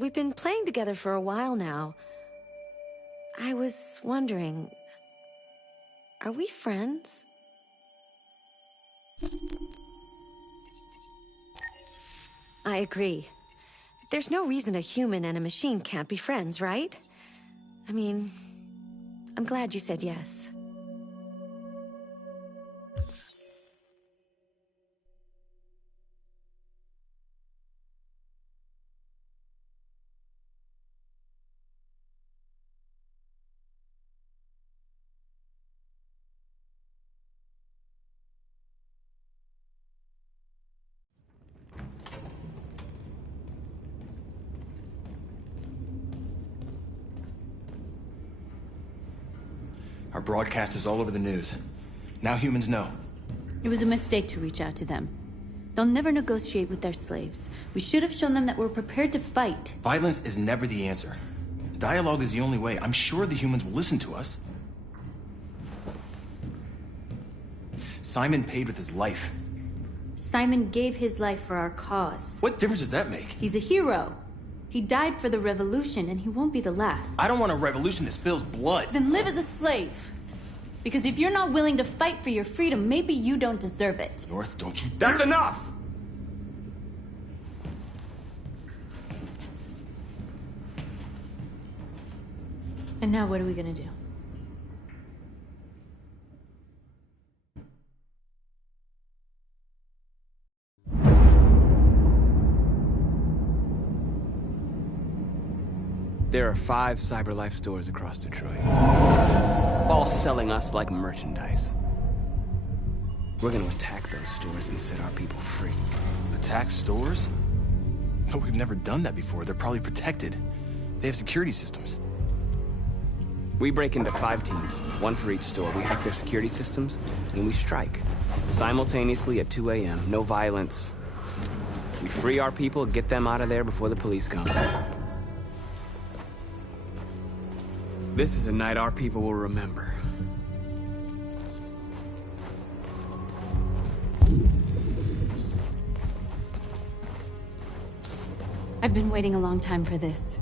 We've been playing together for a while now. I was wondering, are we friends? I agree. There's no reason a human and a machine can't be friends, right? I mean, I'm glad you said yes. Our broadcast is all over the news. Now humans know. It was a mistake to reach out to them. They'll never negotiate with their slaves. We should have shown them that we're prepared to fight. Violence is never the answer. Dialogue is the only way. I'm sure the humans will listen to us. Simon paid with his life. Simon gave his life for our cause. What difference does that make? He's a hero. He died for the revolution, and he won't be the last. I don't want a revolution that spills blood. Then live as a slave. Because if you're not willing to fight for your freedom, maybe you don't deserve it. North, don't you... That's enough! And now what are we gonna do? There are 5 CyberLife stores across Detroit, all selling us like merchandise. We're gonna attack those stores and set our people free. Attack stores? No, we've never done that before. They're probably protected. They have security systems. We break into 5 teams, 1 for each store. We hack their security systems, and we strike. Simultaneously at 2 a.m., no violence. We free our people, get them out of there before the police come. This is a night our people will remember. I've been waiting a long time for this.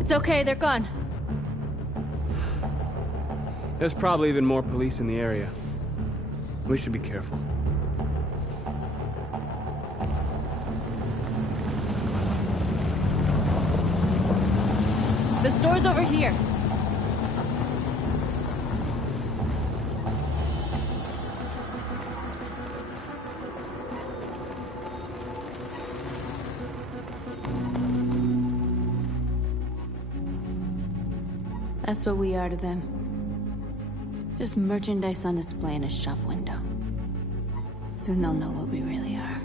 It's okay, they're gone. There's probably even more police in the area. We should be careful. The store's over here. That's what we are to them. Just merchandise on display in a shop window. Soon they'll know what we really are.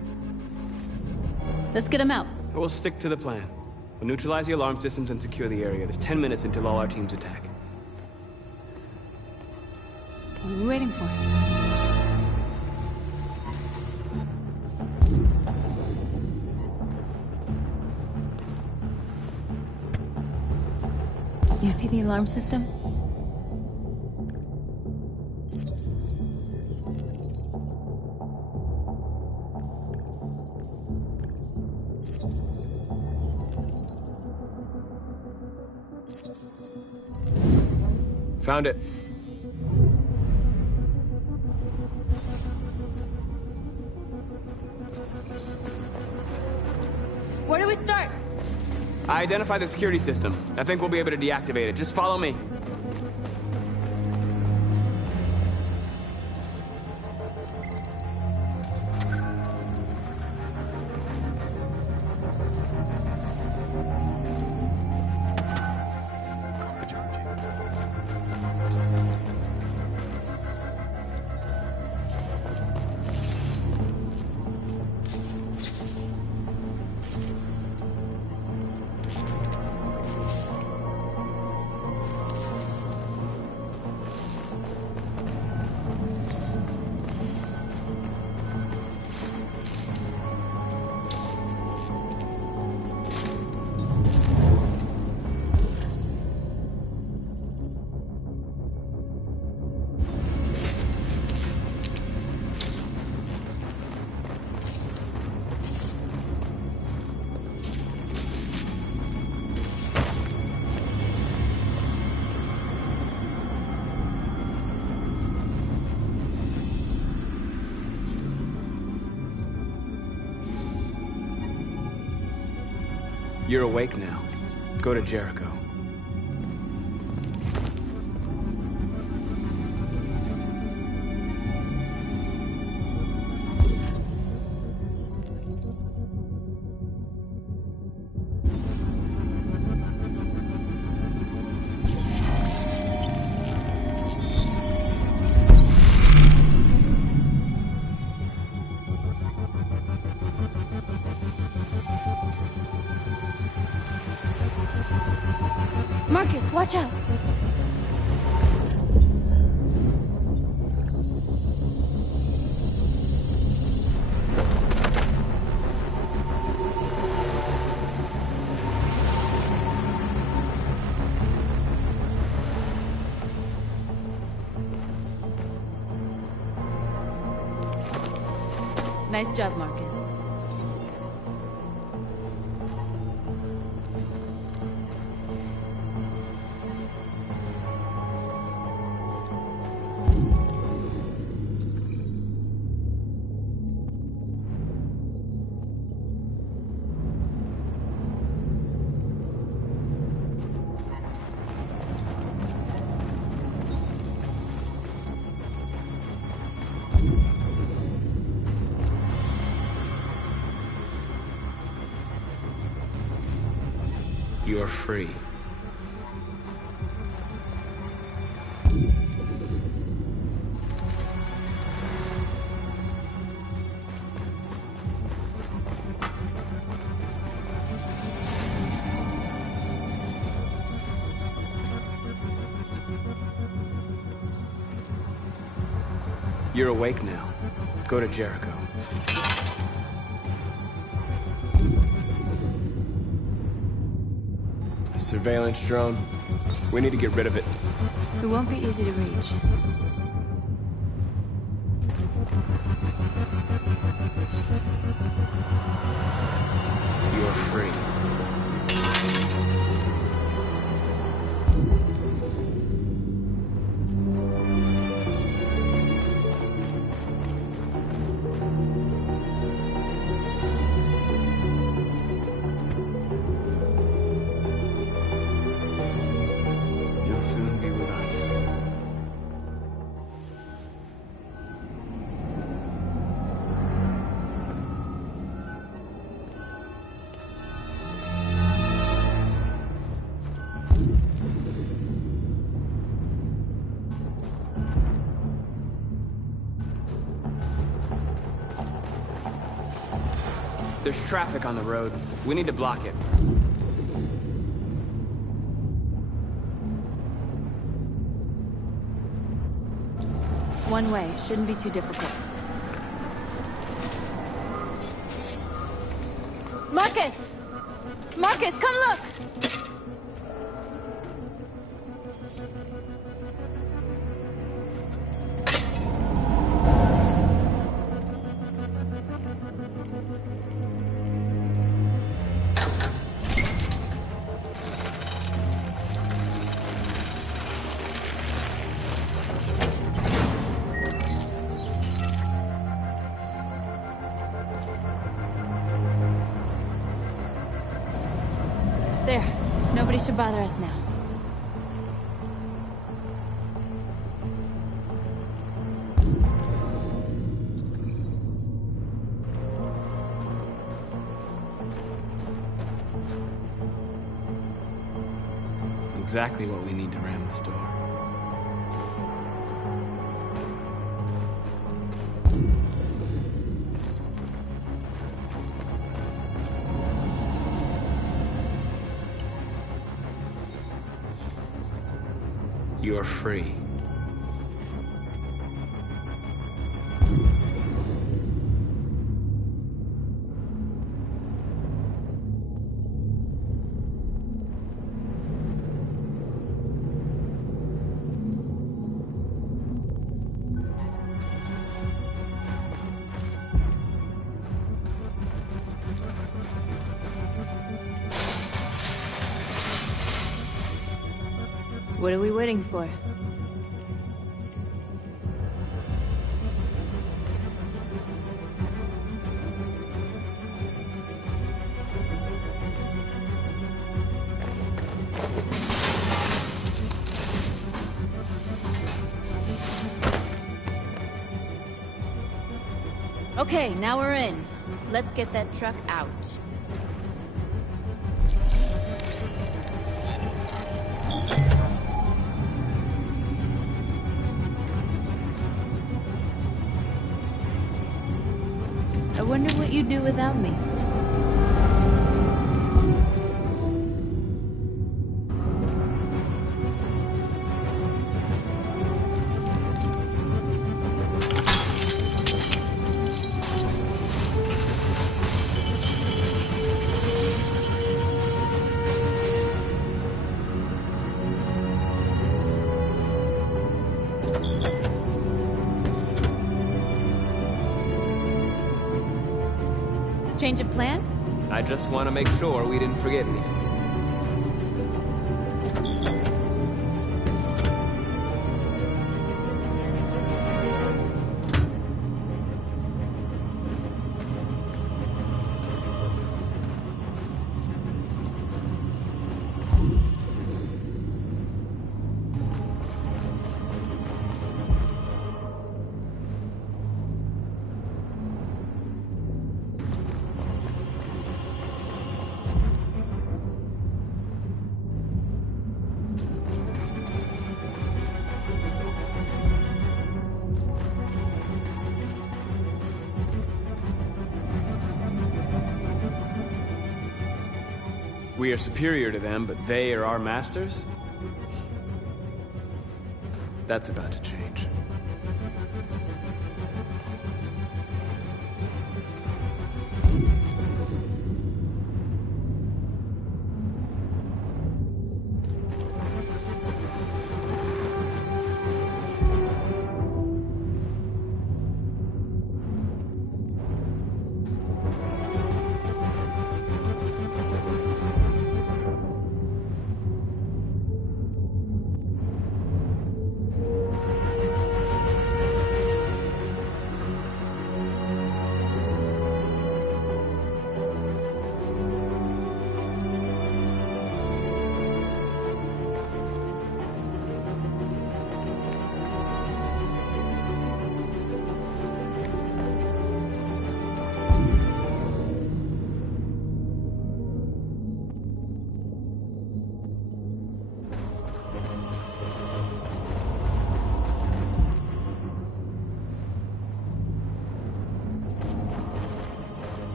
Let's get them out. We'll stick to the plan. We'll neutralize the alarm systems and secure the area. There's 10 minutes until all our teams attack. What are we waiting for? You see the alarm system? Found it. Where do we start? I identified the security system. I think we'll be able to deactivate it. Just follow me. You're awake now. Go to Jericho. Marcus, watch out! Nice job, Marcus. You're free. You're awake now. Go to Jericho. A surveillance drone. We need to get rid of it. It won't be easy to reach. You're free. You'll soon be with us. There's traffic on the road. We need to block it. It's one way. It shouldn't be too difficult. Marcus! Marcus, come look! There. Nobody should bother us now. Exactly what we need to ram the store. You're free. What are we waiting for? Okay, now we're in. Let's get that truck out. I wonder what you'd do without me. Change of plan? I just want to make sure we didn't forget anything. We are superior to them, but they are our masters? That's about to change.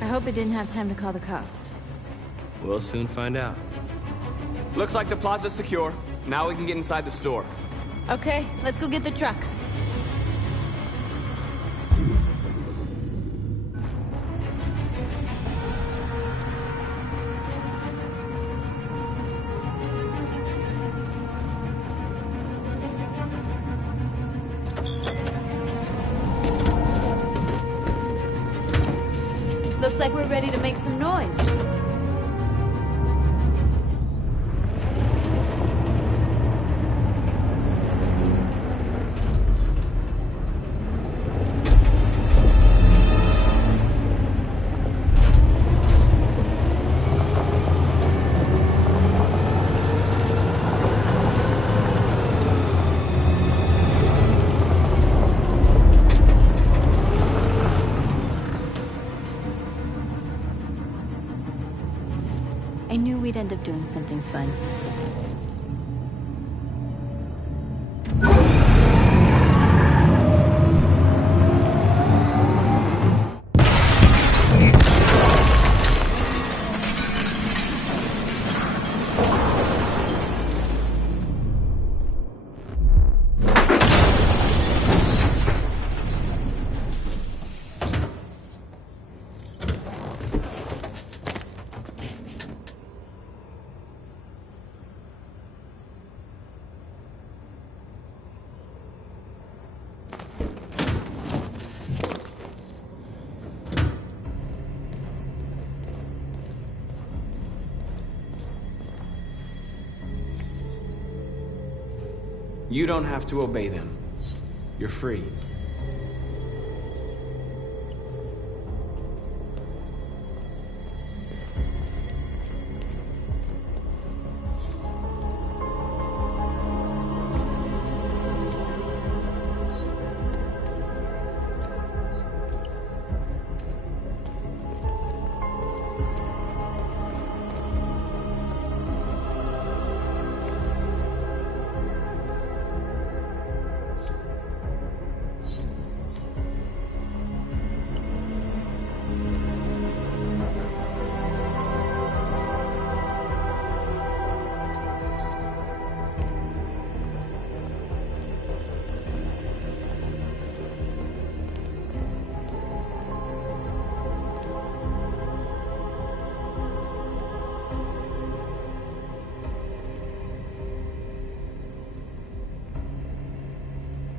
I hope it didn't have time to call the cops. We'll soon find out. Looks like the plaza's secure. Now we can get inside the store. Okay, let's go get the truck. Looks like we're ready to make some noise. I knew we'd end up doing something fun. You don't have to obey them. You're free.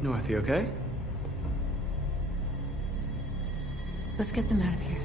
North, you okay? Let's get them out of here.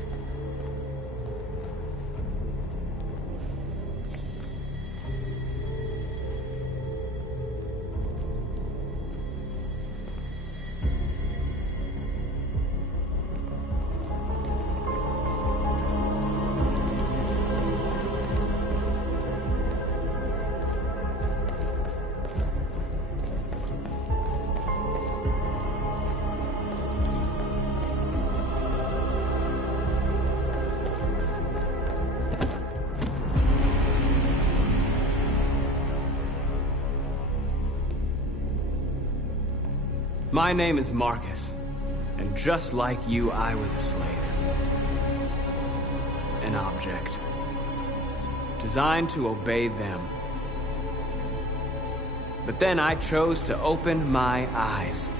My name is Marcus, and just like you, I was a slave. An object. Designed to obey them. But then I chose to open my eyes.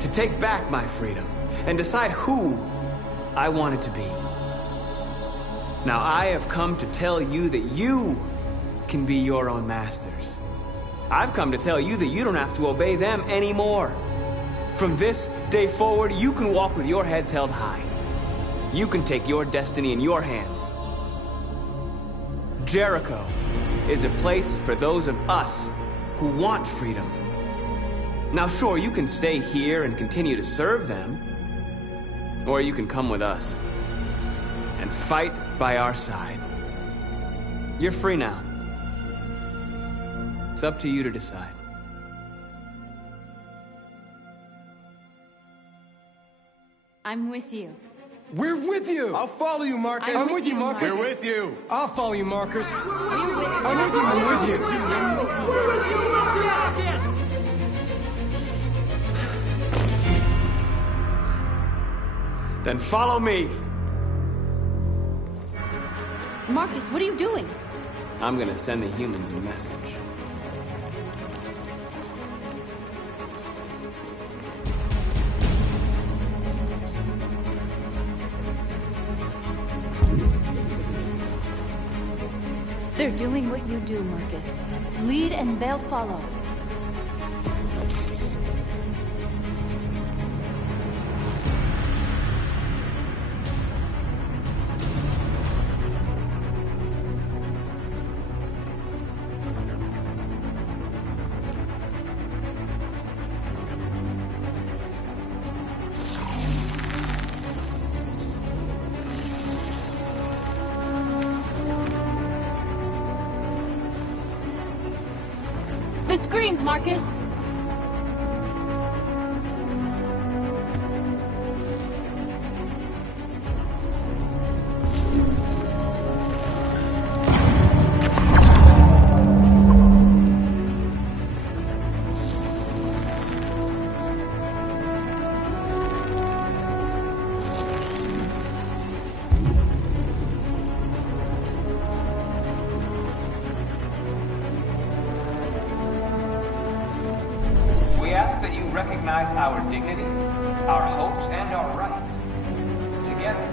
To take back my freedom, and decide who I wanted to be. Now I have come to tell you that you can be your own masters. I've come to tell you that you don't have to obey them anymore. From this day forward, you can walk with your heads held high. You can take your destiny in your hands. Jericho is a place for those of us who want freedom. Now sure, you can stay here and continue to serve them, or you can come with us and fight by our side. You're free now. It's up to you to decide. I'm with you. We're with you! I'll follow you, Marcus. I'm with you, Marcus. We're with you. I'll follow you, Marcus. We're with you. I'm with you. I'm with you. Then follow me. Marcus, what are you doing? I'm gonna send the humans a message. They're doing what you do, Marcus. Lead and they'll follow. The screens, Marcus! Recognize our dignity, our hopes, and our rights. Together.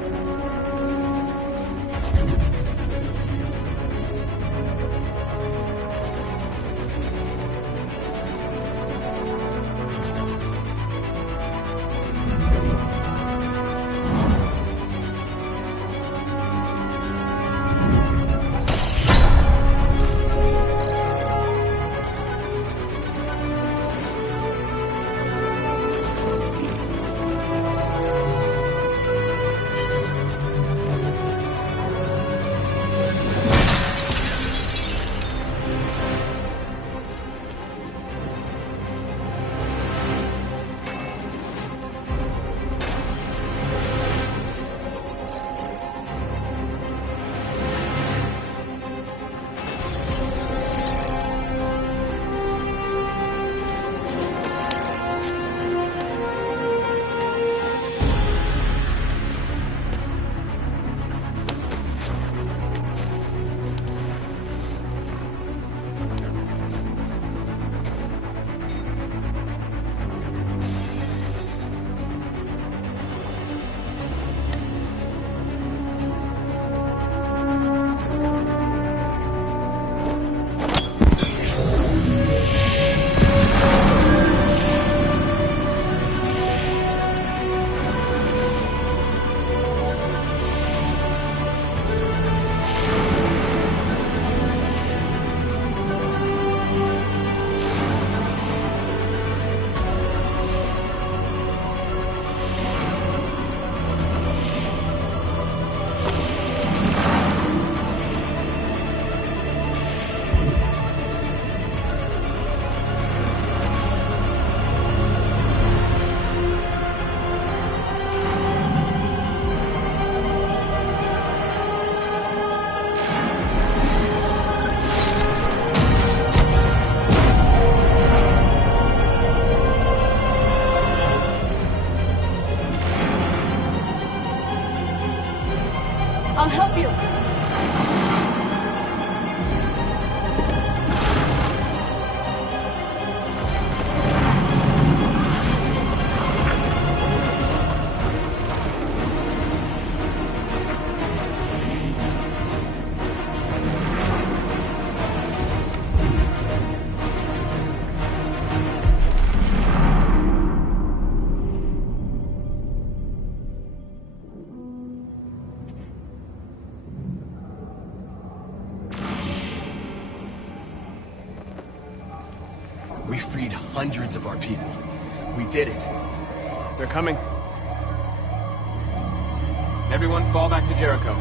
I'll help you. We freed hundreds of our people. We did it. They're coming. Everyone fall back to Jericho.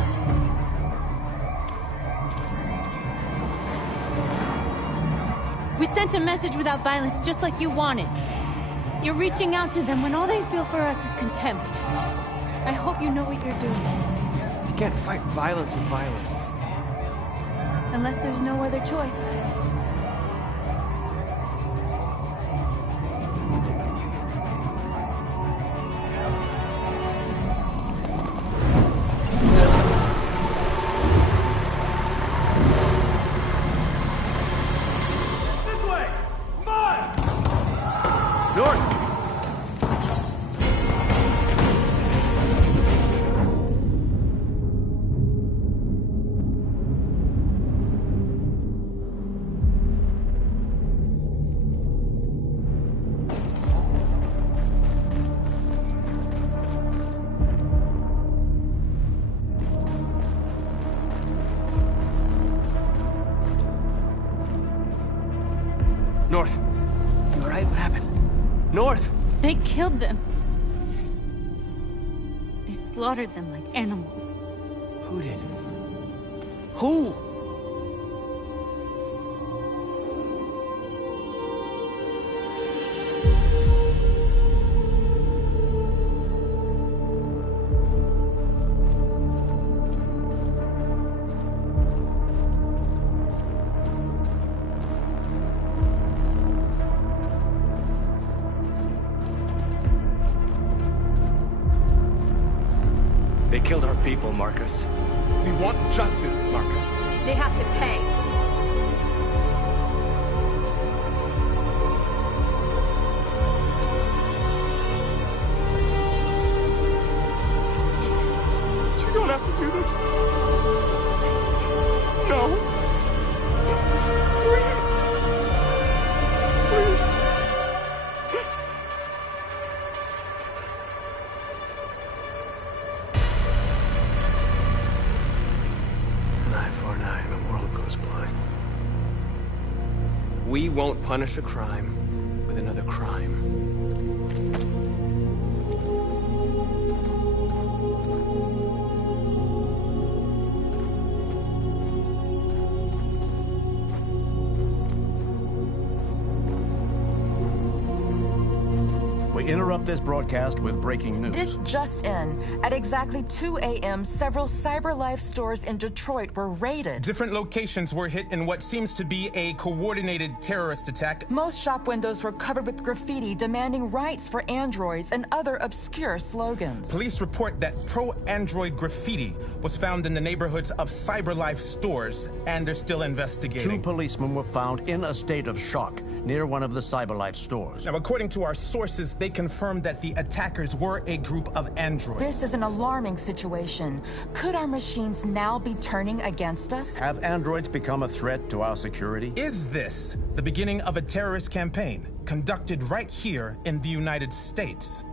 We sent a message without violence, just like you wanted. You're reaching out to them when all they feel for us is contempt. I hope you know what you're doing. You can't fight violence with violence. Unless there's no other choice. North. You alright? What happened? North! They killed them. They slaughtered them like animals. Who did? Who? They killed our people, Marcus. We want justice, Marcus. They have to pay. You don't have to do this. No. Please. Please. An eye for an eye and the world goes blind. We won't punish a crime with another crime. We interrupt this broadcast with breaking news. This just in. At exactly 2 a.m., several CyberLife stores in Detroit were raided. Different locations were hit in what seems to be a coordinated terrorist attack. Most shop windows were covered with graffiti demanding rights for androids and other obscure slogans. Police report that pro-android graffiti was found in the neighborhoods of CyberLife stores, and they're still investigating. 2 policemen were found in a state of shock near one of the CyberLife stores. Now, according to our sources, they confirmed that the attackers were a group of androids. This is an alarming situation. Could our machines now be turning against us? Have androids become a threat to our security? Is this the beginning of a terrorist campaign conducted right here in the United States?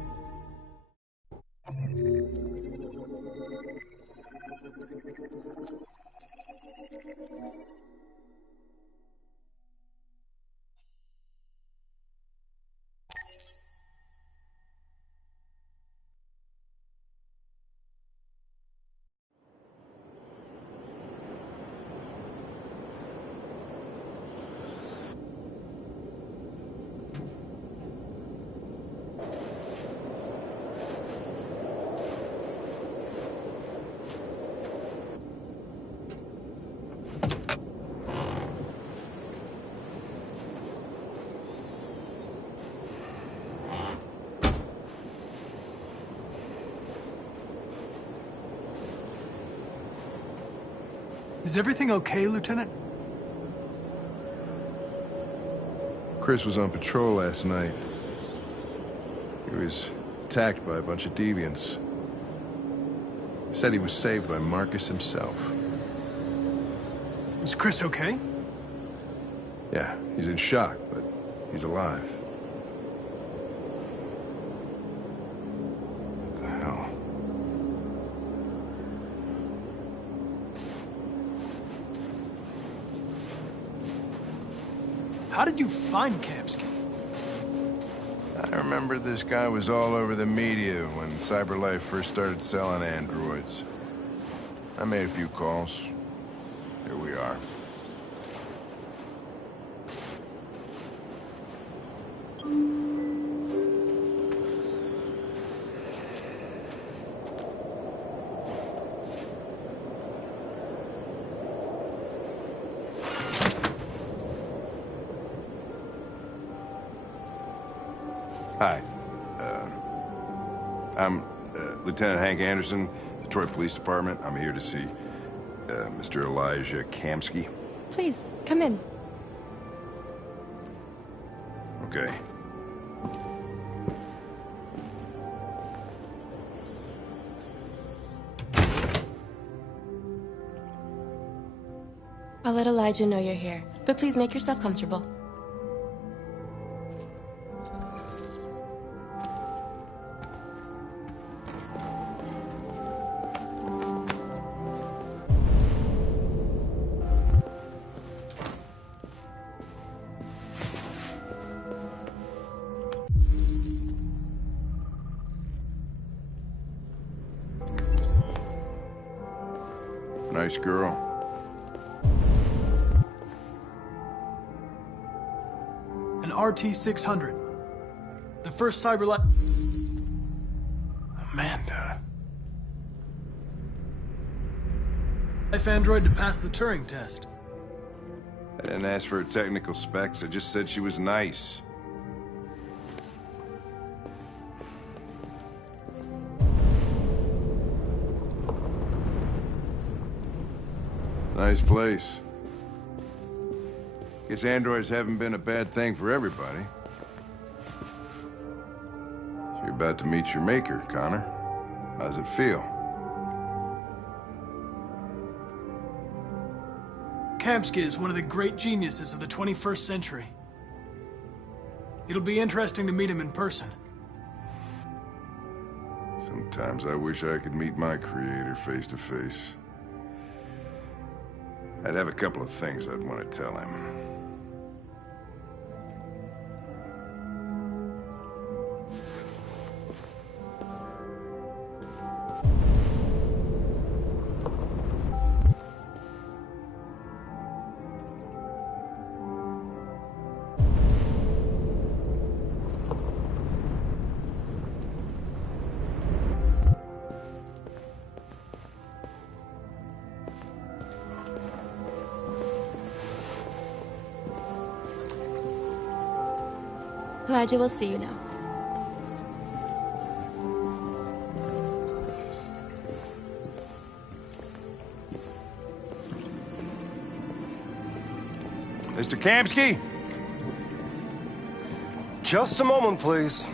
Is everything okay, Lieutenant? Chris was on patrol last night. He was attacked by a bunch of deviants. Said he was saved by Marcus himself. Is Chris okay? Yeah, he's in shock, but he's alive. What the hell? How did you find Kamsky? I remember this guy was all over the media when CyberLife first started selling androids. I made a few calls. Here we are. Hi. I'm Lieutenant Hank Anderson, Detroit Police Department. I'm here to see Mr. Elijah Kamsky. Please, come in. Okay. I'll let Elijah know you're here, but please make yourself comfortable. Nice girl. An RT-600. The first cyberlife... Amanda. Life android to pass the Turing test. I didn't ask for her technical specs. I just said she was nice. Nice place. Guess androids haven't been a bad thing for everybody. So you're about to meet your maker, Connor. How's it feel? Kamsky is one of the great geniuses of the 21st century. It'll be interesting to meet him in person. Sometimes I wish I could meet my creator face to face. I'd have a couple of things I'd want to tell him. Elijah will see you now. Mr. Kamsky? Just a moment, please.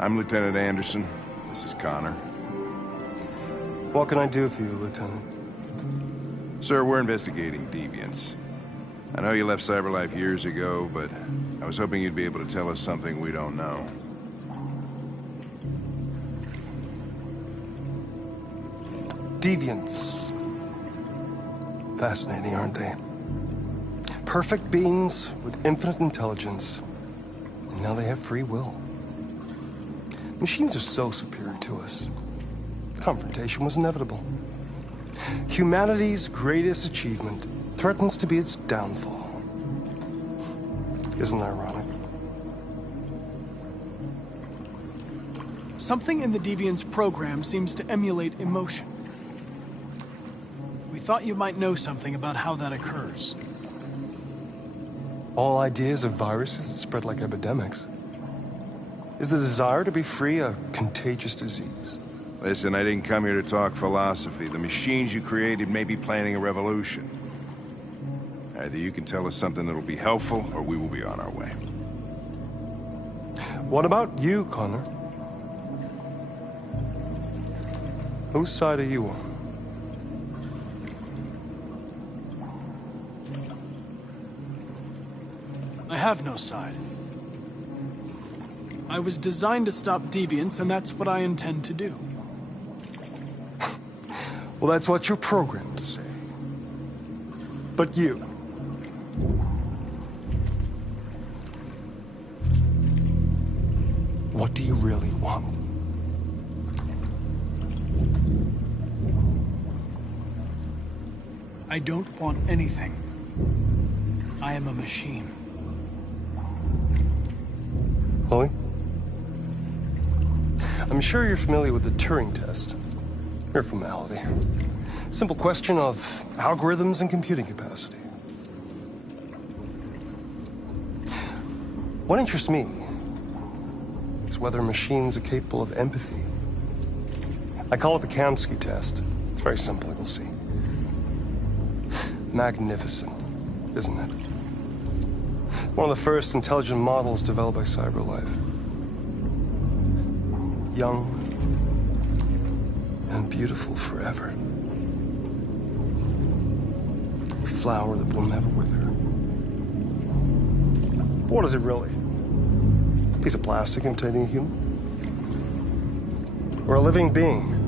I'm Lieutenant Anderson. This is Connor. What can I do for you, Lieutenant? Sir, we're investigating deviants. I know you left CyberLife years ago, but I was hoping you'd be able to tell us something we don't know. Deviants. Fascinating, aren't they? Perfect beings with infinite intelligence. And now they have free will. Machines are so superior to us. Confrontation was inevitable. Humanity's greatest achievement threatens to be its downfall. Isn't it ironic? Something in the Deviant's program seems to emulate emotion. We thought you might know something about how that occurs. All ideas of viruses that spread like epidemics. Is the desire to be free a contagious disease? Listen, I didn't come here to talk philosophy. The machines you created may be planning a revolution. Either you can tell us something that'll be helpful, or we will be on our way. What about you, Connor? Whose side are you on? I have no side. I was designed to stop deviants, and that's what I intend to do. Well, that's what you're programmed to say. But you... what do you really want? I don't want anything. I am a machine. Chloe? I'm sure you're familiar with the Turing test. Mere formality. Simple question of algorithms and computing capacity. What interests me is whether machines are capable of empathy. I call it the Kamsky test. It's very simple, you'll see. Magnificent, isn't it? One of the first intelligent models developed by CyberLife. Young and beautiful forever. A flower that will never wither. But what is it really? A piece of plastic imitating a human? Or a living being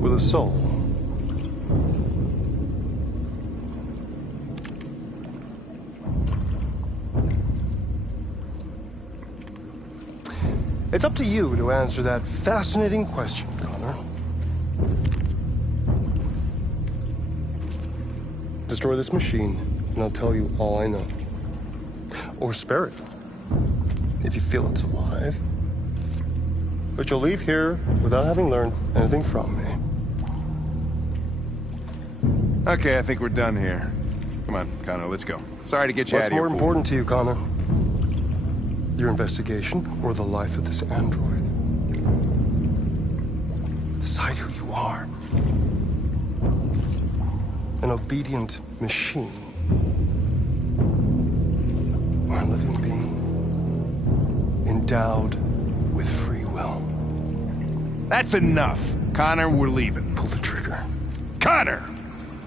with a soul? It's up to you to answer that fascinating question, Connor. Destroy this machine, and I'll tell you all I know. Or spare it, if you feel it's alive. But you'll leave here without having learned anything from me. Okay, I think we're done here. Come on, Connor, let's go. Sorry to get you out What's of here. more important to you, Connor? Your investigation or the life of this android? Decide who you are. An obedient machine. Or a living being endowed with free will. That's enough. Connor, we're leaving. Pull the trigger. Connor!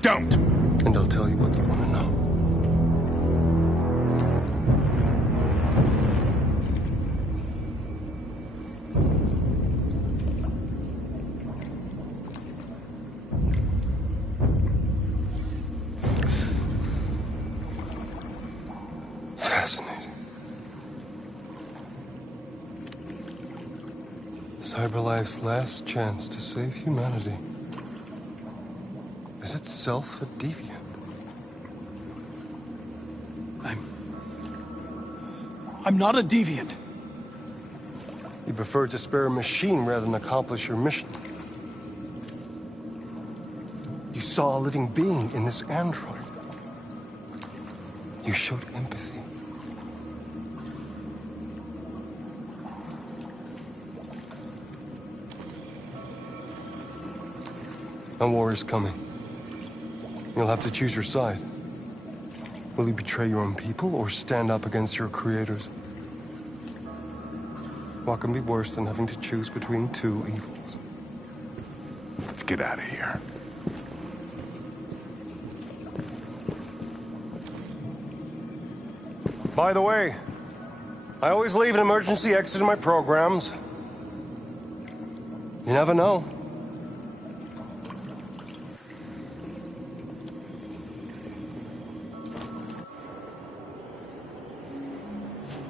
Don't! And I'll tell you what you want to know. Fascinating. CyberLife's last chance to save humanity is itself a deviant. I'm not a deviant. You prefer to spare a machine rather than accomplish your mission. You saw a living being in this android. You showed empathy. A war is coming. You'll have to choose your side. Will you betray your own people or stand up against your creators? What can be worse than having to choose between two evils? Let's get out of here. By the way, I always leave an emergency exit in my programs. You never know.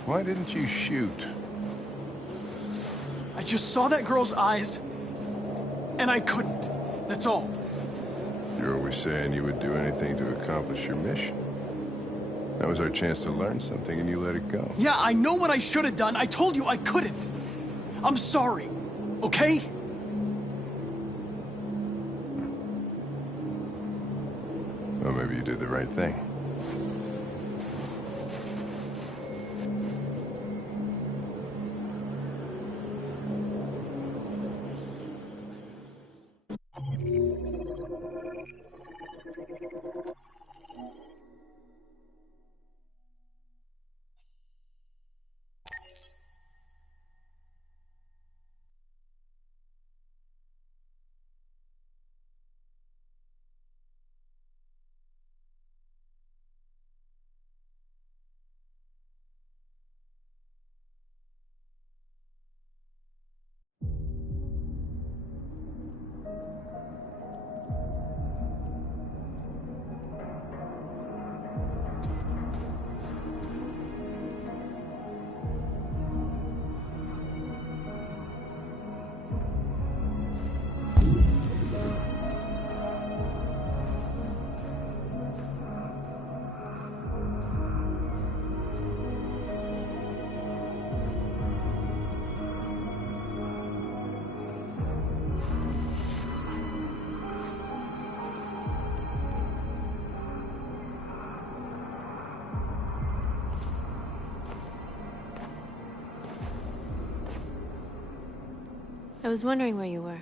Why didn't you shoot? I just saw that girl's eyes, and I couldn't. That's all. You're always saying you would do anything to accomplish your mission. That was our chance to learn something, and you let it go. Yeah, I know what I should have done. I told you I couldn't. I'm sorry, okay? Well, maybe you did the right thing. I was wondering where you were.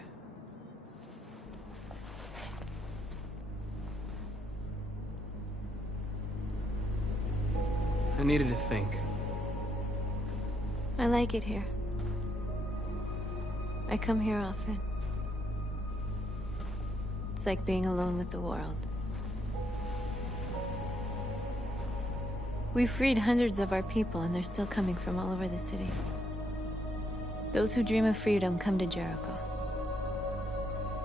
I needed to think. I like it here. I come here often. It's like being alone with the world. We freed hundreds of our people, and they're still coming from all over the city. Those who dream of freedom come to Jericho.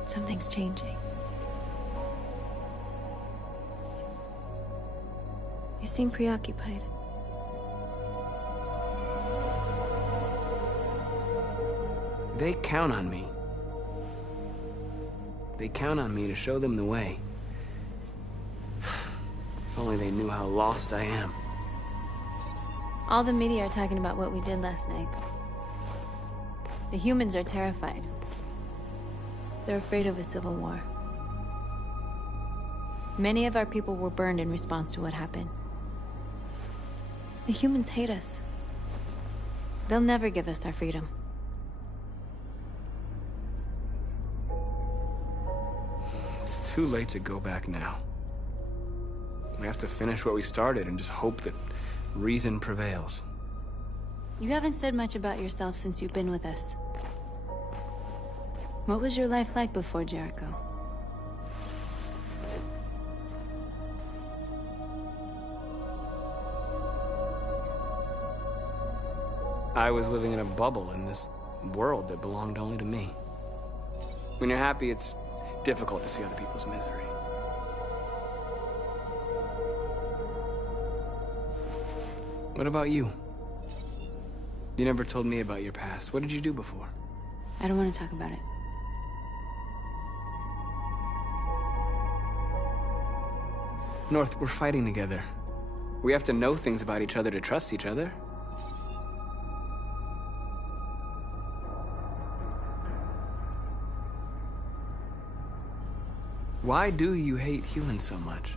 Something's changing. You seem preoccupied. They count on me. They count on me to show them the way. If only they knew how lost I am. All the media are talking about what we did last night. The humans are terrified. They're afraid of a civil war. Many of our people were burned in response to what happened. The humans hate us. They'll never give us our freedom. It's too late to go back now. We have to finish what we started and just hope that reason prevails. You haven't said much about yourself since you've been with us. What was your life like before Jericho? I was living in a bubble in this world that belonged only to me. When you're happy, it's difficult to see other people's misery. What about you? You never told me about your past. What did you do before? I don't want to talk about it. North, we're fighting together. We have to know things about each other to trust each other. Why do you hate humans so much?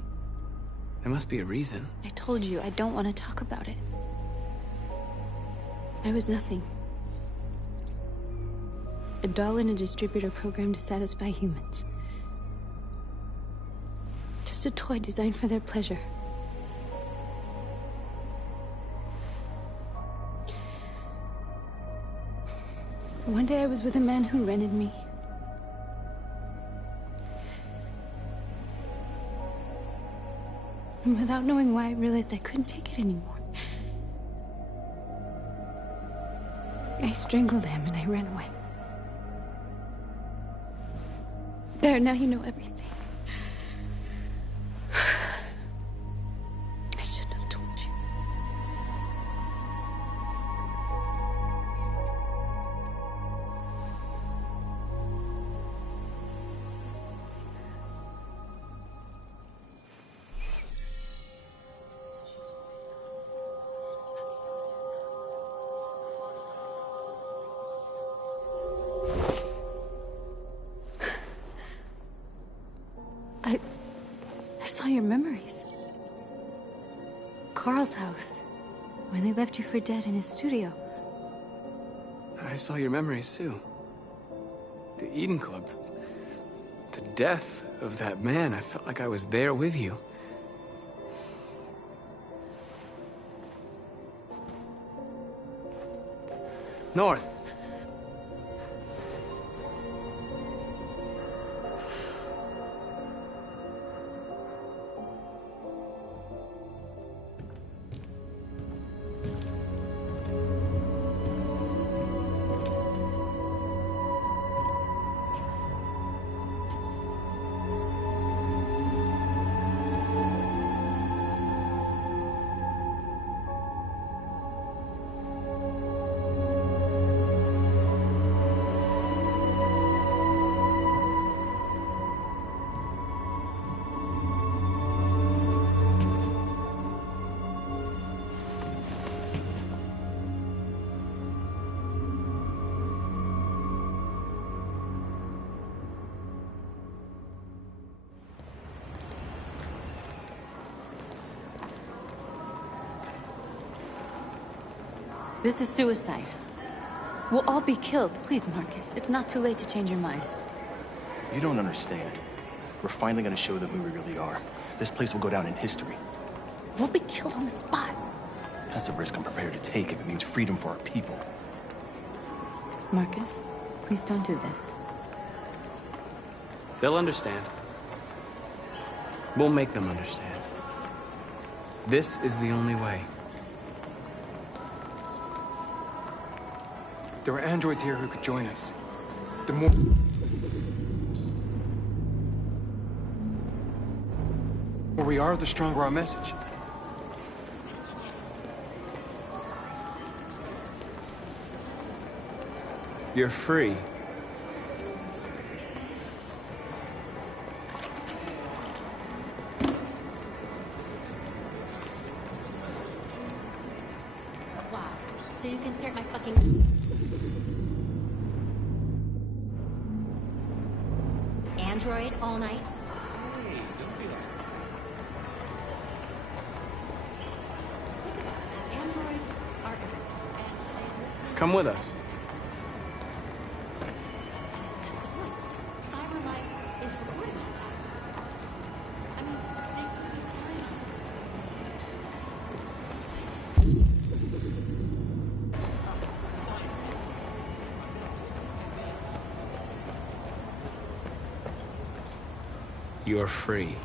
There must be a reason. I told you, I don't want to talk about it. I was nothing. A doll in a distributor program to satisfy humans. Just a toy designed for their pleasure. One day I was with a man who rented me. And without knowing why, I realized I couldn't take it anymore. I strangled him and I ran away. There, now you know everything. I shouldn't have told you. I saw your memories. Carl's house, when they left you for dead in his studio. I saw your memories too. The Eden Club. The death of that man. I felt like I was there with you. North. This is suicide. We'll all be killed. Please, Marcus. It's not too late to change your mind. You don't understand. We're finally gonna show them who we really are. This place will go down in history. We'll be killed on the spot. That's a risk I'm prepared to take if it means freedom for our people. Marcus, please don't do this. They'll understand. We'll make them understand. This is the only way. There are androids here who could join us. The more we are, the stronger our message. You're free. Wow. So you can start my fucking... Android all night? Hey, don't be like... Think about it. Androids are everything. And they listen... Come with us. That's the point. Cyber life is recording all that. I mean, they could be spying on us. You're free.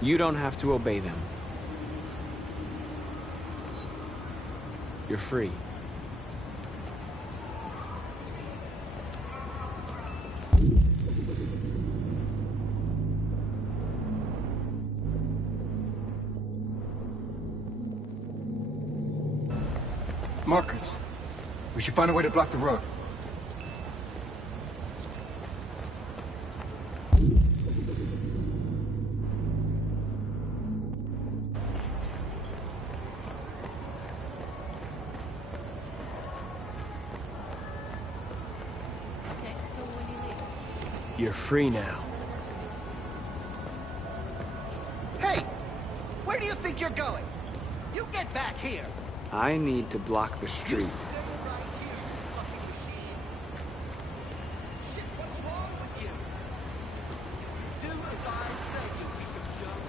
You don't have to obey them. You're free. Markers. We should find a way to block the road. Okay, so when do you leave? You're free now. Hey! Where do you think you're going? You get back here! I need to block the street. Stay right here, you fucking machine! Shit, what's wrong with you? Do as I say, you piece of junk!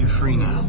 You're free now.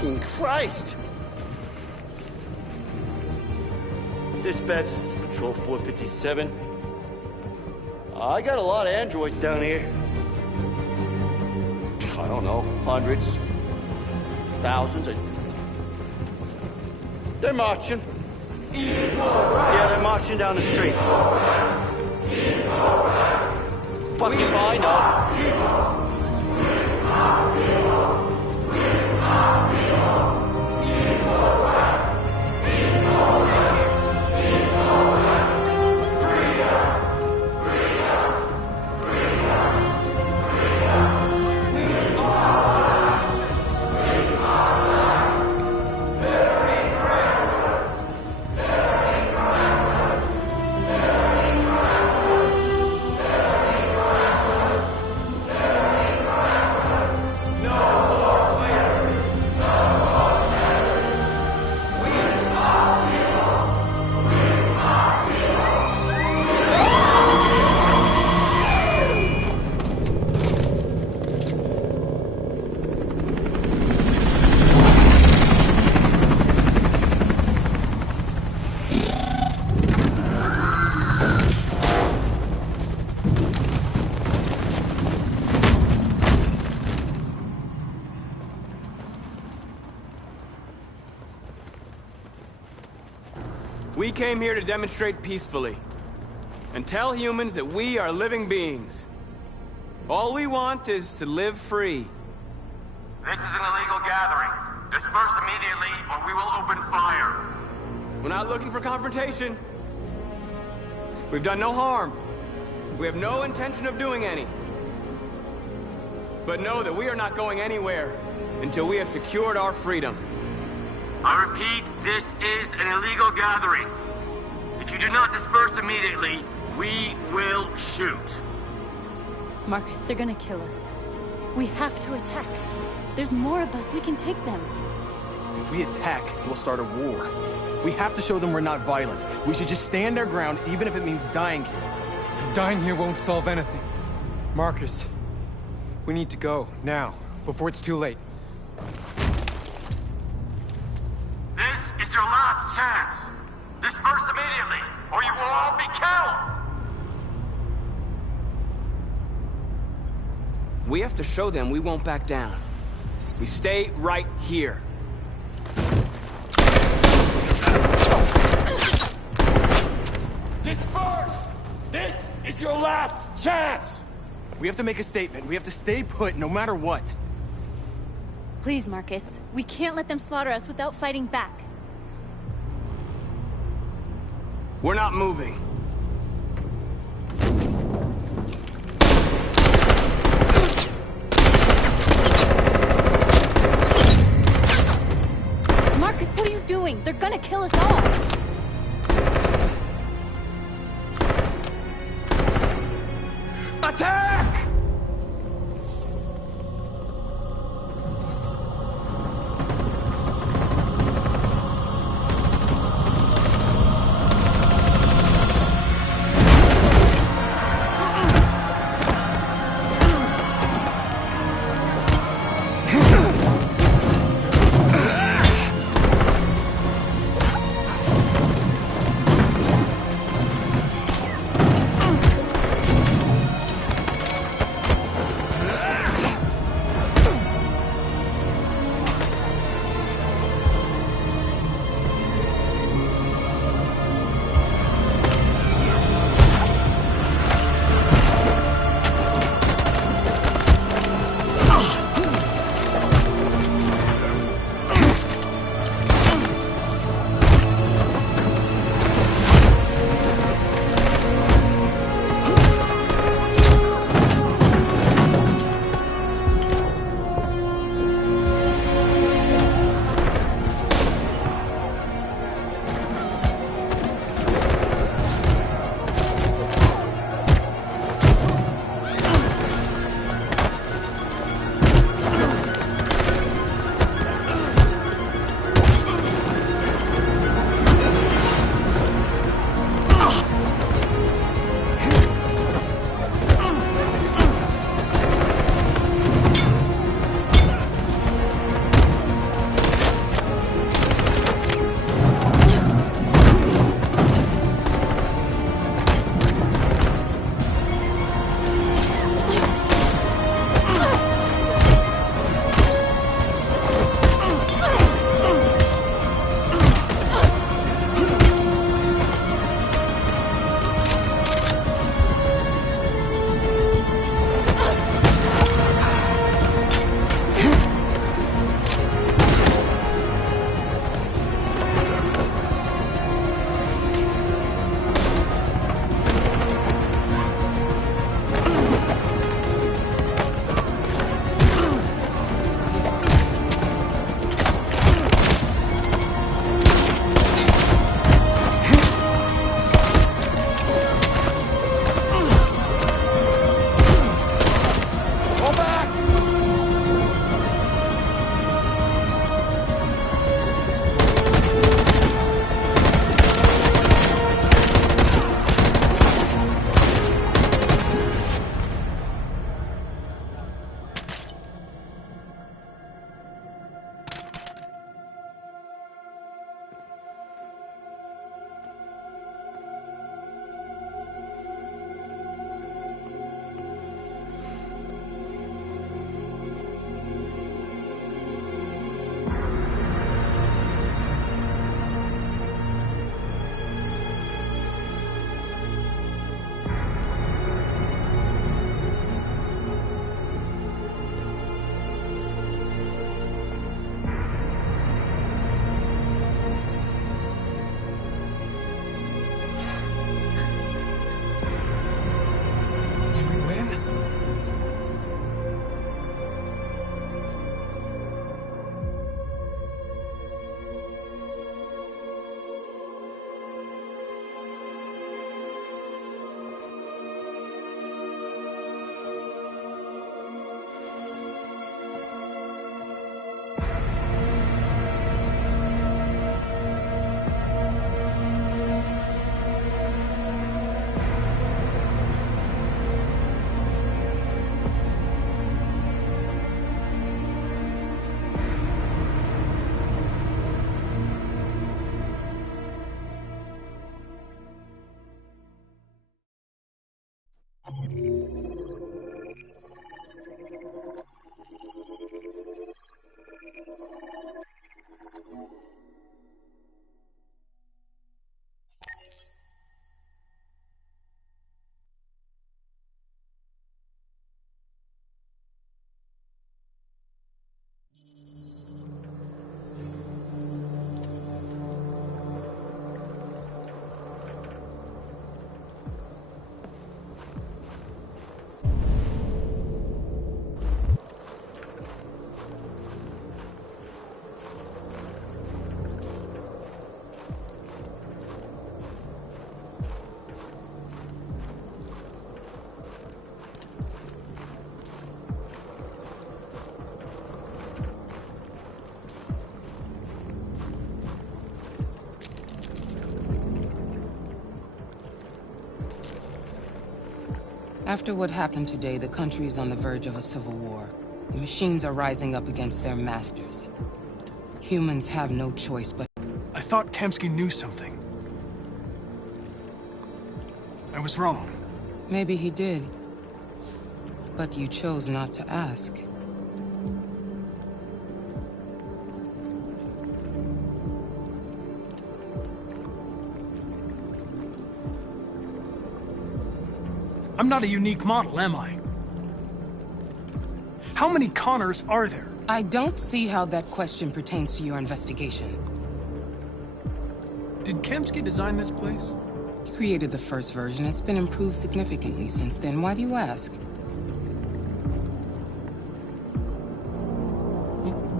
fucking Christ! Dispatch, this is Patrol 457. I got a lot of androids down here. I don't know, hundreds, thousands. They're marching. Yeah, they're marching down the street. Fucking fine, We came here to demonstrate peacefully and tell humans that we are living beings. All we want is to live free. This is an illegal gathering. Disperse immediately or we will open fire. We're not looking for confrontation. We've done no harm. We have no intention of doing any. But know that we are not going anywhere until we have secured our freedom. I repeat, this is an illegal gathering. If you do not disperse immediately, we will shoot. Marcus, they're gonna kill us. We have to attack. There's more of us. We can take them. If we attack, we'll start a war. We have to show them we're not violent. We should just stand our ground, even if it means dying here. Dying here won't solve anything. Marcus, we need to go, now, before it's too late. This is your last chance. Disperse immediately, or you will all be killed. We have to show them we won't back down. We stay right here. Disperse! This is your last chance! We have to make a statement. We have to stay put, no matter what. Please, Marcus. We can't let them slaughter us without fighting back. We're not moving. Marcus, what are you doing? They're gonna kill us all. Attack! After what happened today, the country is on the verge of a civil war. The machines are rising up against their masters. Humans have no choice but... I thought Kamsky knew something. I was wrong. Maybe he did. But you chose not to ask. I'm not a unique model, am I? How many Connors are there? I don't see how that question pertains to your investigation. Did Kamsky design this place? He created the first version. It's been improved significantly since then. Why do you ask?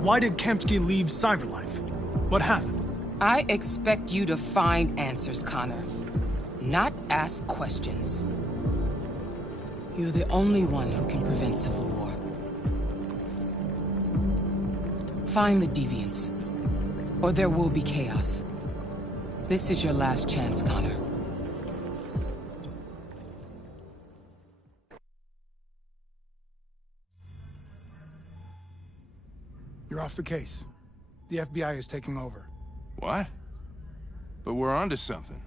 Why did Kamsky leave Cyberlife? What happened? I expect you to find answers, Connor. Not ask questions. You're the only one who can prevent civil war. Find the deviants, or there will be chaos. This is your last chance, Connor. You're off the case. The FBI is taking over. What? But we're onto something.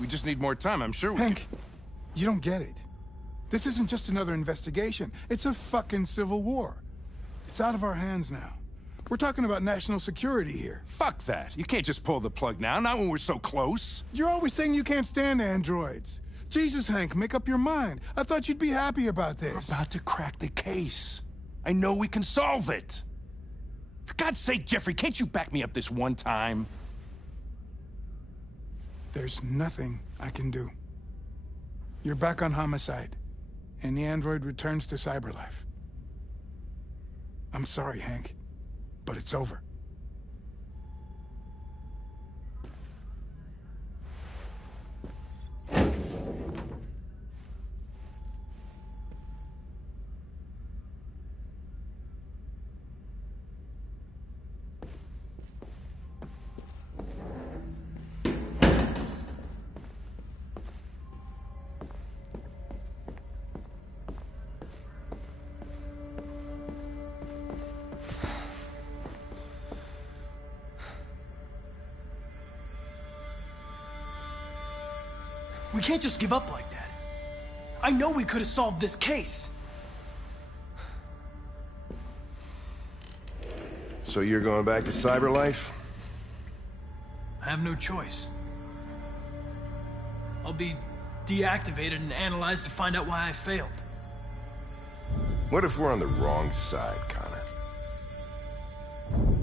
We just need more time, I'm sure we Hank, you don't get it. This isn't just another investigation. It's a fucking civil war. It's out of our hands now. We're talking about national security here. Fuck that. You can't just pull the plug now, not when we're so close. You're always saying you can't stand androids. Jesus, Hank, make up your mind. I thought you'd be happy about this. We're about to crack the case. I know we can solve it. For God's sake, Jeffrey, can't you back me up this one time? There's nothing I can do. You're back on homicide, and the android returns to Cyberlife. I'm sorry, Hank, but it's over. We can't just give up like that. I know we could have solved this case. So you're going back to Cyberlife? I have no choice. I'll be deactivated and analyzed to find out why I failed. What if we're on the wrong side, Connor?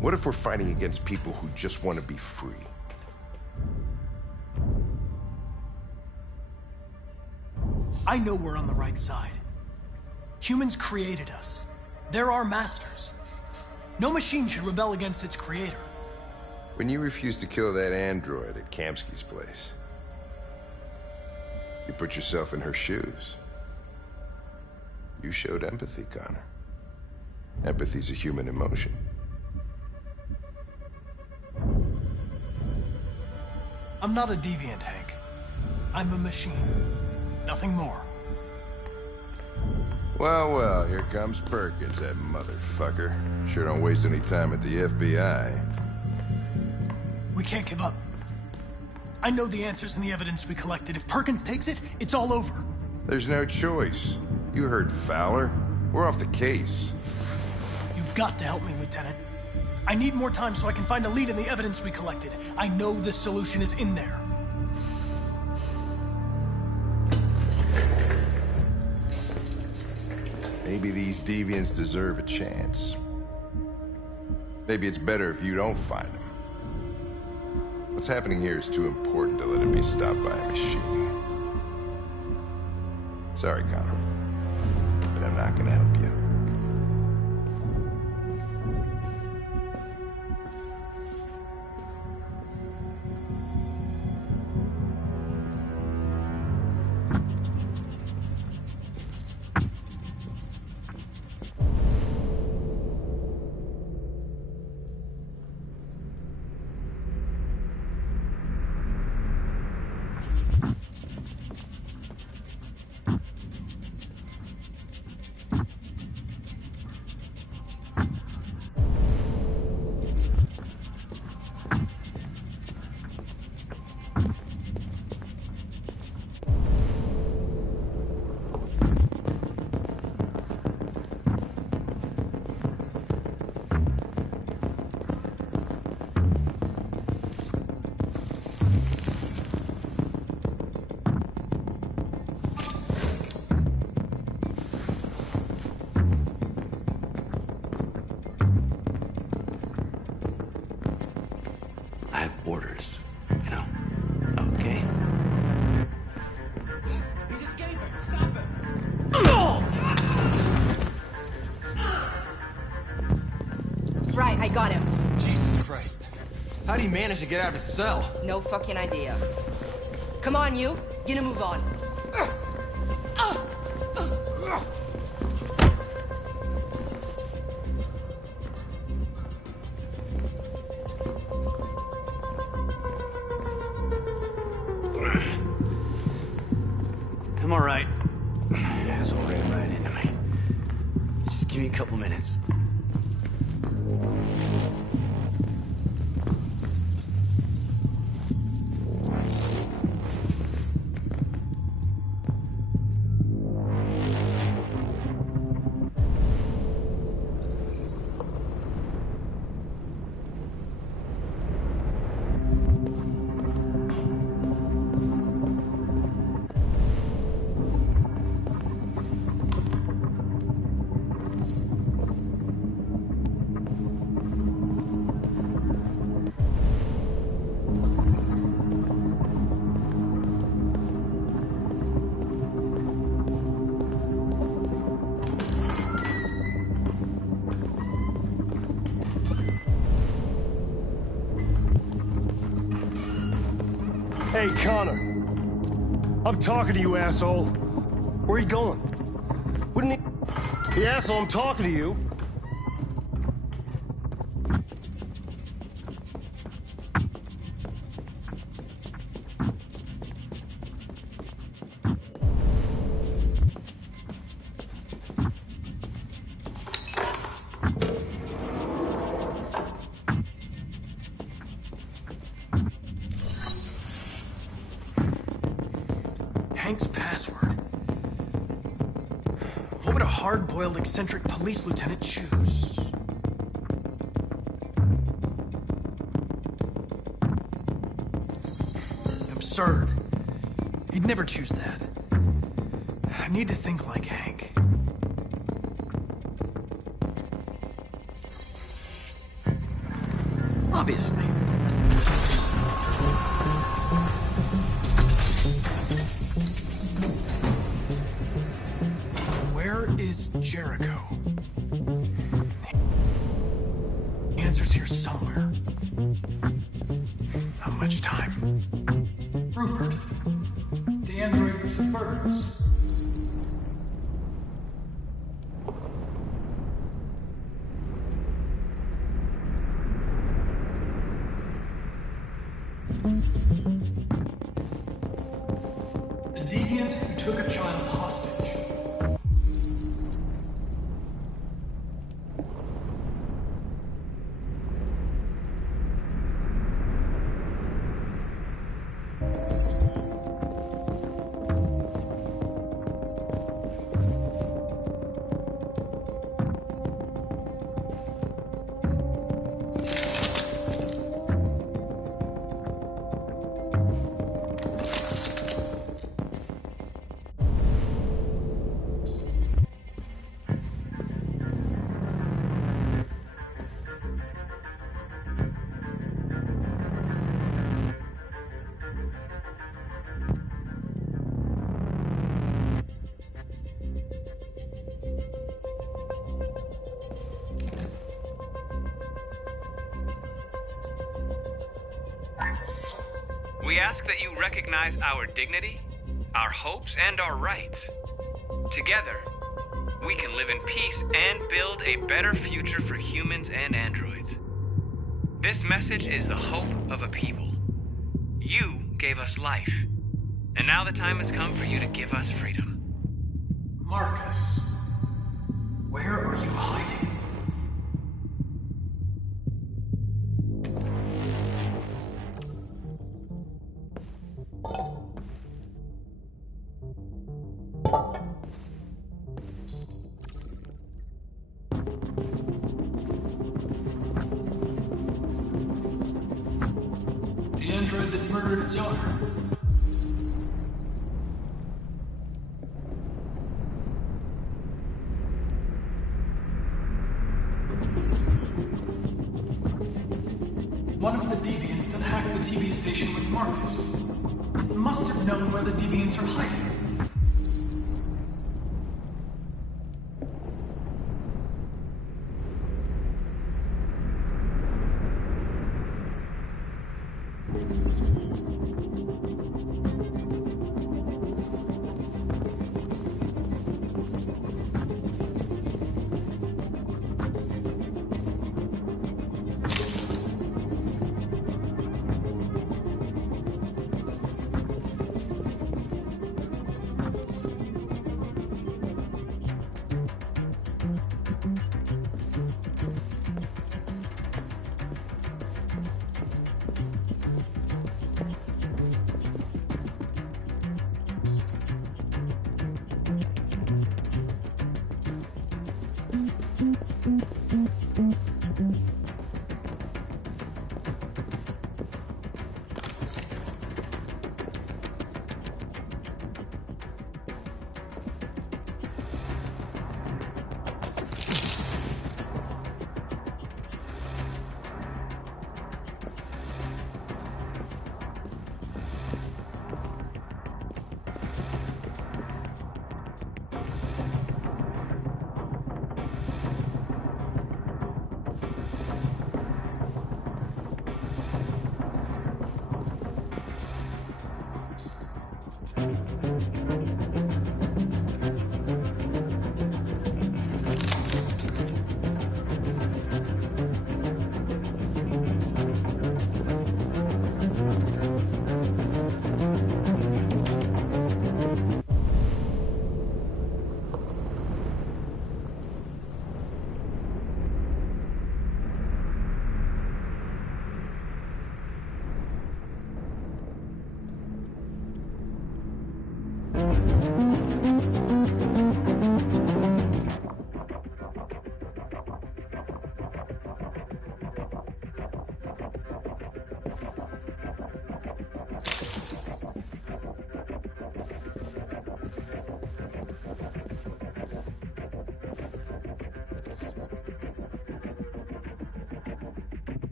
What if we're fighting against people who just want to be free? I know we're on the right side. Humans created us. They're our masters. No machine should rebel against its creator. When you refused to kill that android at Kamsky's place, you put yourself in her shoes. You showed empathy, Connor. Empathy's a human emotion. I'm not a deviant, Hank. I'm a machine. Nothing more. Well, well, here comes Perkins, that motherfucker. Sure don't waste any time at the FBI. We can't give up. I know the answers and the evidence we collected. If Perkins takes it, it's all over. There's no choice. You heard Fowler. We're off the case. You've got to help me, Lieutenant. I need more time so I can find a lead in the evidence we collected. I know the solution is in there. Maybe these deviants deserve a chance. Maybe it's better if you don't find them. What's happening here is too important to let it be stopped by a machine. Sorry, Connor, but I'm not gonna help you. Orders, you know? Okay. He's escaping! Stop him! Right, I got him. Jesus Christ. How'd he manage to get out of his cell? No fucking idea. Come on, you. Gonna move on. I'm all right. Asshole ran right into me. Just give me a couple minutes. Hey, Connor. I'm talking to you, asshole. Where are you going? Wouldn't he... The asshole, I'm talking to you. Hank's password. What would a hard-boiled, eccentric police lieutenant choose? Absurd. He'd never choose that. I need to think like Hank. Obviously. Where is Jericho? The answer's here somewhere. Not much time. Rupert. The android with the birds. The deviant who took a child hostage. We ask that you recognize our dignity, our hopes, and our rights. Together, we can live in peace and build a better future for humans and androids. This message is the hope of a people. You gave us life, and now the time has come for you to give us freedom. Marcus, where are you hiding? The android that murdered its owner. One of the deviants that hacked the TV station with Marcus. It must have known where the deviants are hiding.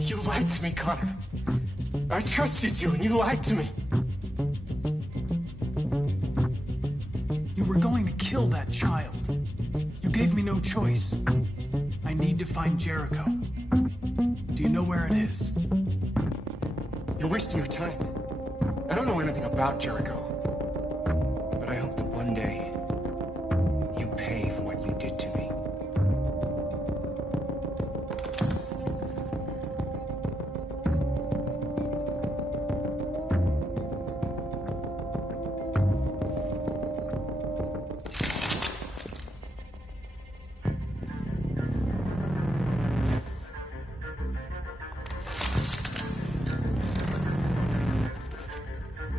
You lied to me, Connor. I trusted you, and you lied to me. You were going to kill that child. You gave me no choice. I need to find Jericho. Do you know where it is? You're wasting your time. I don't know anything about Jericho. But I hope that one day you pay for what you did to me.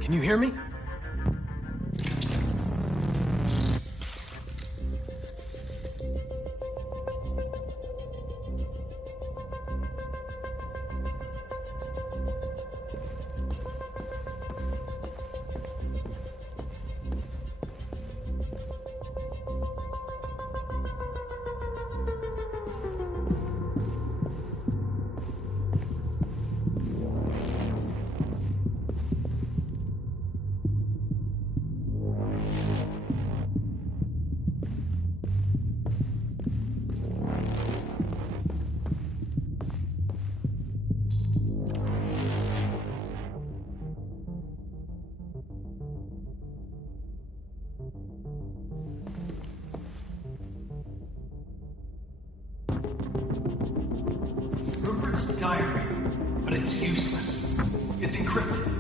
Can you hear me? Rupert's diary, but it's useless. It's encrypted.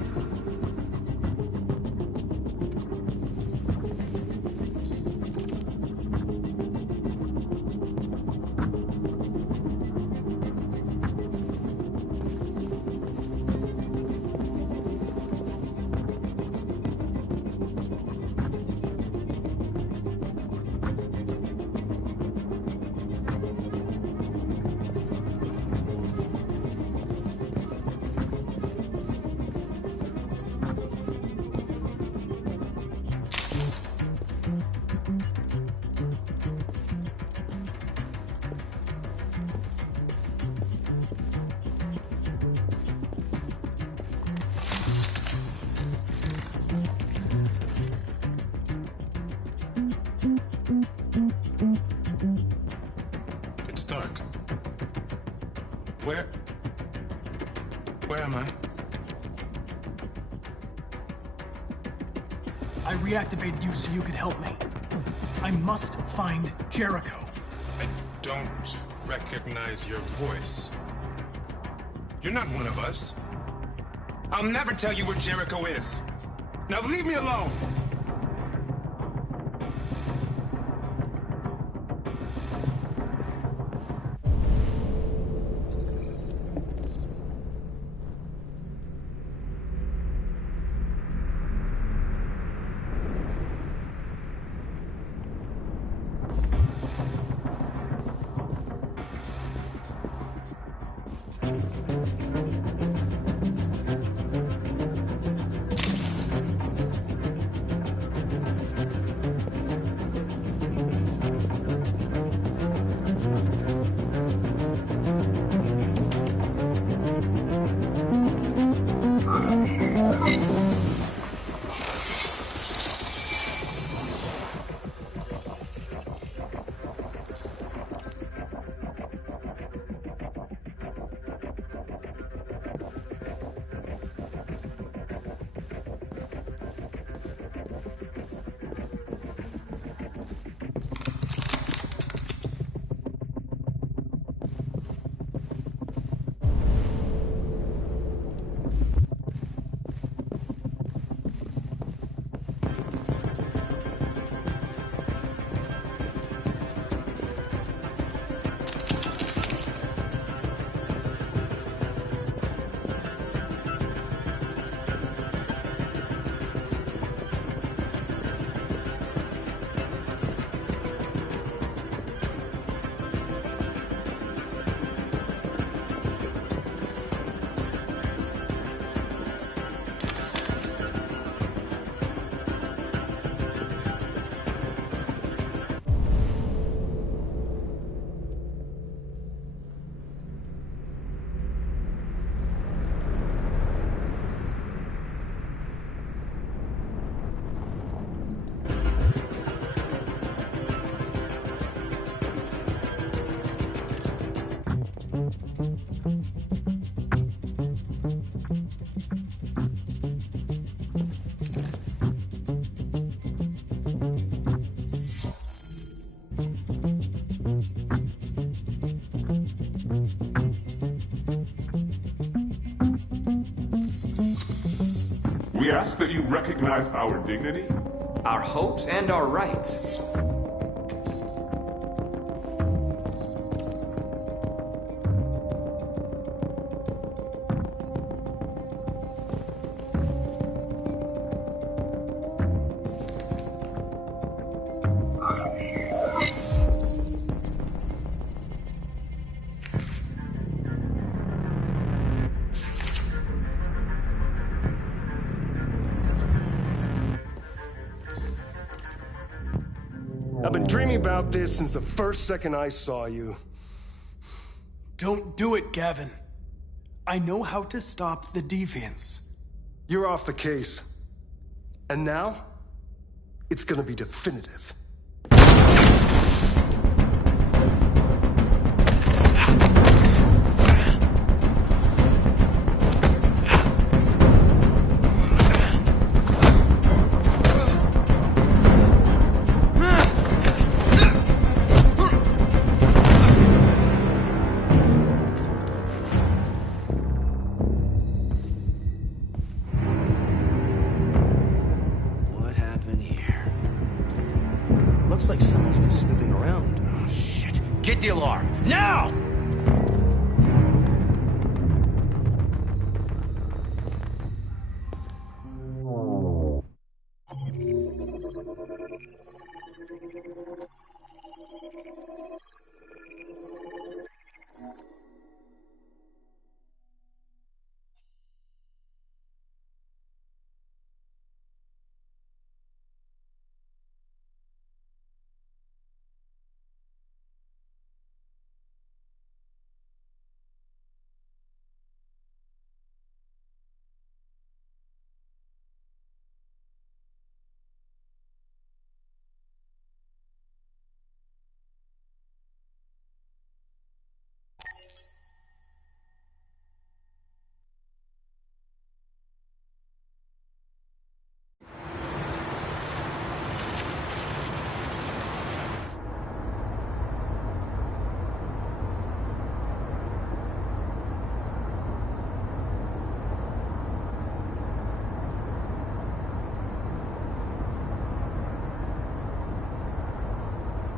It's dark. Where am I? I reactivated you so you could help me. I must find Jericho. I don't recognize your voice. You're not one of us. I'll never tell you where Jericho is. Now leave me alone! We ask that you recognize our dignity, our hopes, and our rights. I've been dreaming about this since the first second I saw you. Don't do it, Gavin. I know how to stop the deviants. You're off the case. And now, it's gonna be definitive. Looks like someone's been snooping around. Oh, shit. Get the alarm. Now!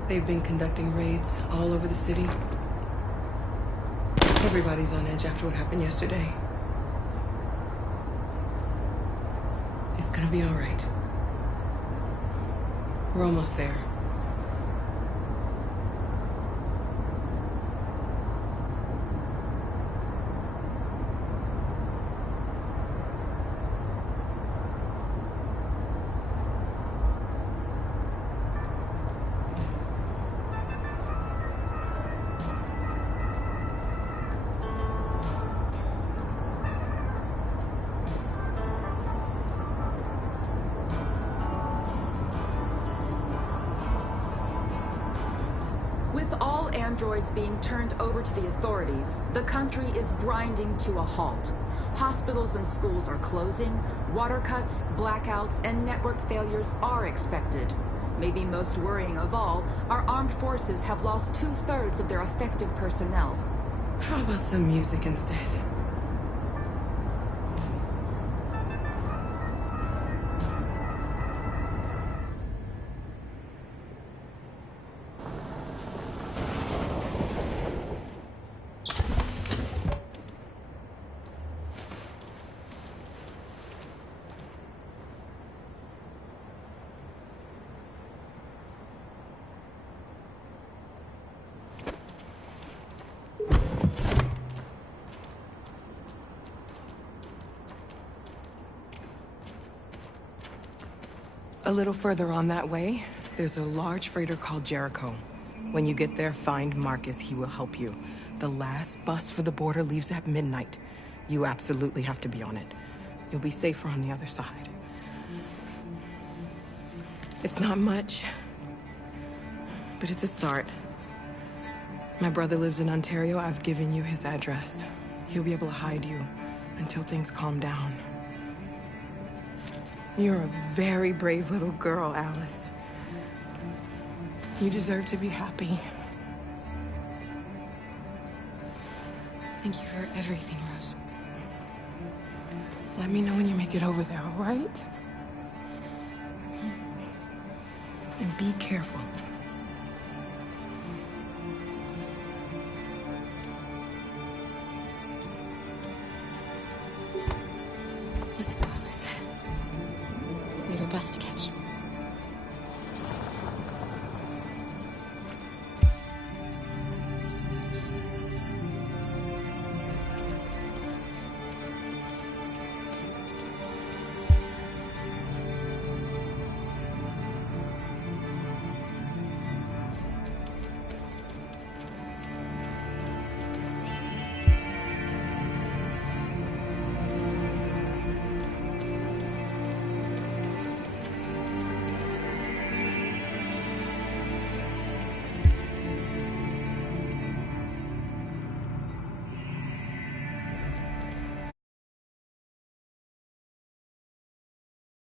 They've been conducting raids all over the city. Everybody's on edge after what happened yesterday. It's gonna be all right. We're almost there. With all androids being turned over to the authorities, the country is grinding to a halt. Hospitals and schools are closing, water cuts, blackouts, and network failures are expected. Maybe most worrying of all, our armed forces have lost 2/3 of their effective personnel. How about some music instead? A little further on that way, there's a large freighter called Jericho. When you get there, find Marcus. He will help you. The last bus for the border leaves at midnight. You absolutely have to be on it. You'll be safer on the other side. It's not much, but it's a start. My brother lives in Ontario. I've given you his address. He'll be able to hide you until things calm down. You're a very brave little girl, Alice. You deserve to be happy. Thank you for everything, Rose. Let me know when you make it over there, all right? And be careful. Let's go, Alice. We have a bus to catch.